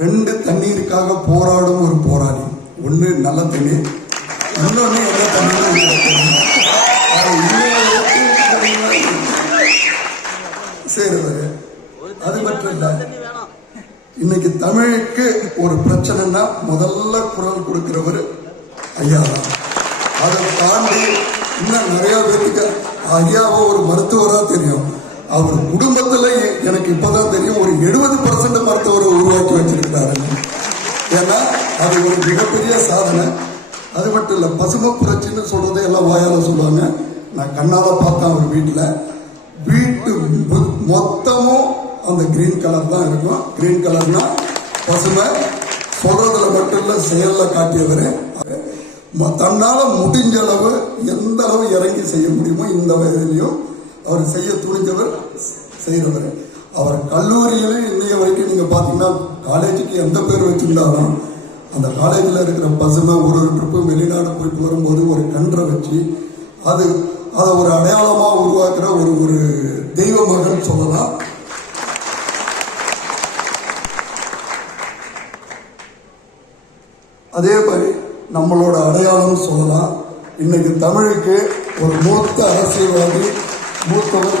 ரெண்டு தண்ணீருக்காக போராடும் ஒரு போராளி. ஒன்று நல்ல தண்ணீர், இன்னொன்று எல்லா தண்ணீரும் சேருவாரு. அது மட்டும் இல்ல, இன்னைக்கு தமிழுக்கு ஒரு பிரச்சனைனா முதல்ல குரல் கொடுக்கிறவர் ஐயா தான். அதை தாண்டி இன்னும் நிறைய பேருக்கு ஐயாவை ஒரு மருத்துவரா தெரியும். அவர் குடும்பத்துல எனக்கு இப்பதான் தெரியும் ஒரு 70% மருத்துவரை உருவாக்கி வச்சிருக்கிறாரு. ஏன்னா அது ஒரு மிகப்பெரிய சாதனை. அது மட்டும் இல்ல, பசுமை புரட்சின்னு சொல்றதை எல்லாம் வாயால சொல்லுவாங்க. நான் கண்ணால பார்த்தேன். அவர் வீட்டு மொத்தமும் அந்த கிரீன் கலர் தான் இருக்கும். கிரீன் கலர்னா பசுமை. சொல்றதுல மட்டும் இல்ல, செயல்ல காட்டியவர். தன்னால முடிஞ்ச அளவு எந்த அளவு இறங்கி செய்ய முடியுமோ இந்த வயதிலையும் அவர் செய்ய துணிஞ்சவர், செய்யறவர். அவர் கல்லூரியிலும் இன்னைய வரைக்கும் நீங்க பாத்தீங்கன்னா, காலேஜுக்கு எந்த பேர் வச்சிருந்தாலும் அந்த காலேஜில் இருக்கிற பசுமை ஒரு ட்ரிப்பு வெளிநாடு போயிட்டு வரும்போது ஒரு கன்றை வச்சு அதை ஒரு அடையாளமா உருவாக்குற ஒரு தெய்வ மகன் சொல்லலாம். அதே மாதிரி நம்மளோட அடையாளம் சொல்லலாம். இன்னைக்கு தமிழுக்கு ஒரு மூத்த அரசியல்வாதி, மூத்தவர்